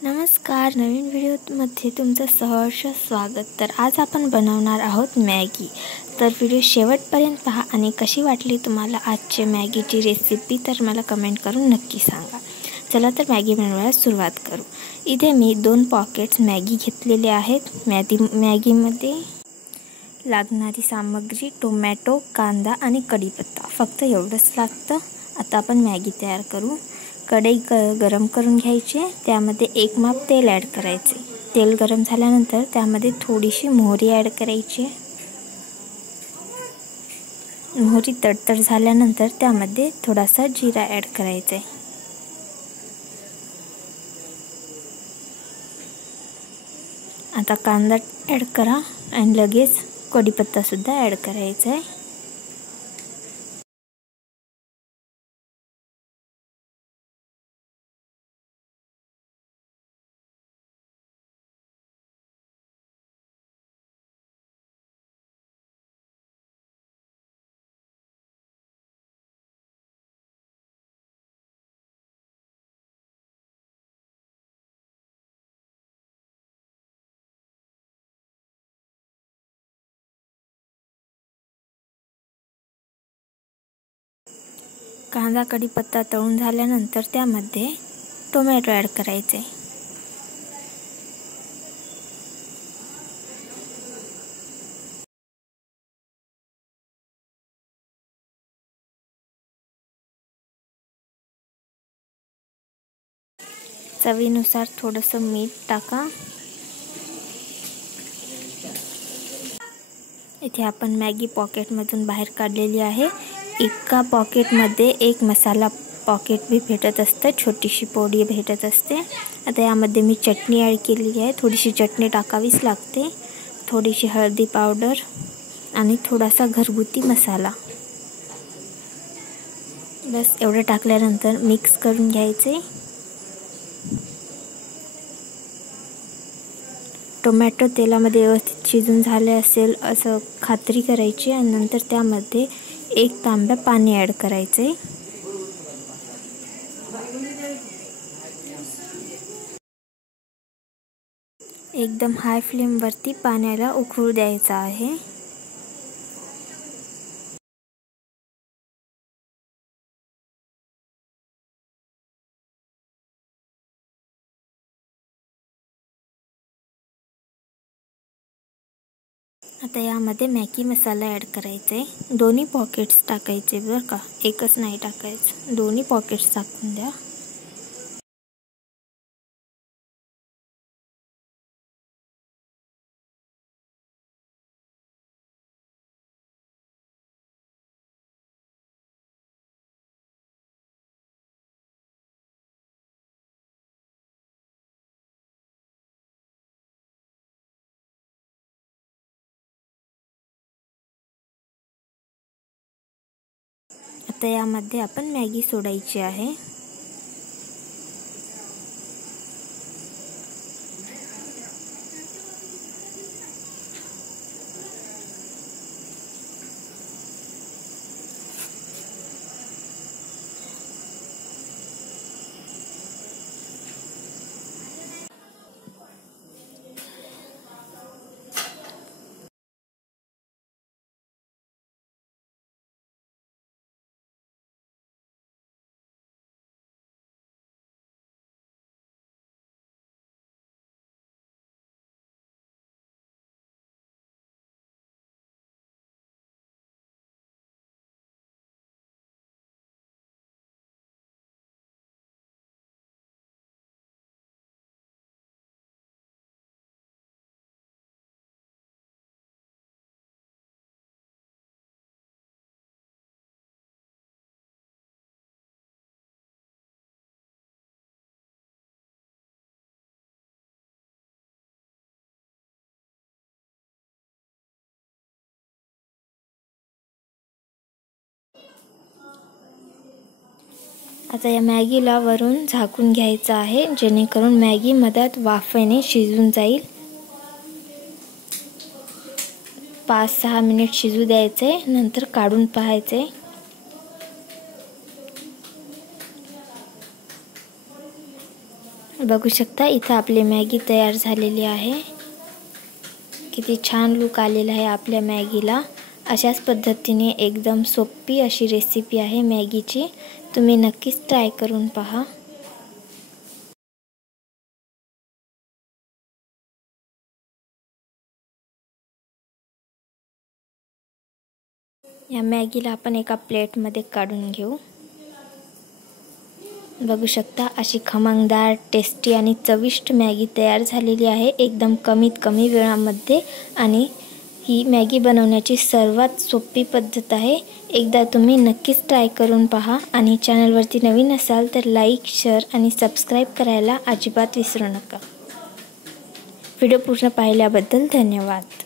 नमस्कार, नवीन व्हिडिओमध्ये तुमचं सहर्ष स्वागत। तर आज आपण बनवणार आहोत मॅगी। तर व्हिडिओ शेवटपर्यंत पहा आणि कशी वाटली तुम्हाला आजची मॅगीची रेसिपी तर मला कमेंट करून नक्की सांगा। चला तर मॅगी बनवायला सुरुवात करू। इथे मी 2 पॉकेट्स मॅगी घेतलेले आहेत। मॅगीमध्ये लागणारी सामग्री टोमॅटो, कांदा आणि कढीपत्ता, फक्त एवढंच लागतं। आता आपण मॅगी तयार करू। कढई गरम करून घ्यायची, त्यामध्ये 1 माप तेल ॲड करायचे। तेल गरम झाल्यानंतर त्यामध्ये थोडीशी मोहरी ॲड करायची। मोहरी तडतड झाल्यानंतर त्यामध्ये थोडासा जिरा ॲड करायचा आहे। आता कांदा ॲड करा आणि लगेच कढीपत्ता सुद्धा ॲड करायचा आहे। कांदा कढीपत्ता तळून झाल्यानंतर त्यामध्ये टोमॅटो ॲड करायचे। चवीनुसार थोडंसं मीठ टाका। इथे आपण मॅगी पॉकेटमधून बाहेर काढलेली आहे। एका पॉकेटमध्ये एक मसाला पॉकेट भी भेटत असतं, छोटीशी पोडी भेटत असते। आता यामध्ये मी चटणी ॲड केली आहे। थोडीशी चटणी टाकावीच लागते, थोडीशी हळदी पावडर आणि थोडासा घरगुती मसाला। बस एवढं टाकल्यानंतर मिक्स करून घ्यायचे। टोमॅटो तेलामध्ये व्यवस्थित शिजून झाले असेल असं खात्री करायची आणि नंतर त्यामध्ये 1 तांब्या पाणी ॲड करायचे। एकदम हाय फ्लेमवरती पाण्याला उकळू द्यायचा आहे। आता यामध्ये मॅगी मसाला ॲड करायचे। दोन्ही पॉकेट्स टाकायचे बरं का, एकच नाही टाकायचं, दोन्ही पॉकेट्स टाकून द्या। आता यामध्ये आपण मॅगी सोडायची आहे। आता या मॅगीला वरून झाकून घ्यायचं आहे, जेणेकरून मॅगी मधात वाफेने शिजून जाईल। 5-6 मिनिट शिजू द्यायचे, नंतर काढून पाहायचे। बघू शकता इथं आपली मॅगी तयार झालेली आहे। किती छान लुक आलेला आहे आपल्या मॅगीला। अशाच पद्धतीने एकदम सोपी अशी रेसिपी आहे मॅगीची, तुम्ही नक्कीच ट्राय करून पहा। या मॅगीला आपण एका प्लेटमध्ये काढून घेऊ। बघू शकता अशी खमंगदार, टेस्टी आणि चविष्ट मॅगी तयार झालेली आहे एकदम कमी वेळामध्ये। आणि ही मॅगी बनवण्याची सर्वात सोपी पद्धत आहे। एकदा तुम्ही नक्कीच ट्राय करून पहा आणि चॅनलवरती नवीन असाल तर लाईक, शेअर आणि सबस्क्राईब करायला अजिबात विसरू नका। व्हिडिओ पूर्ण पाहिल्याबद्दल धन्यवाद।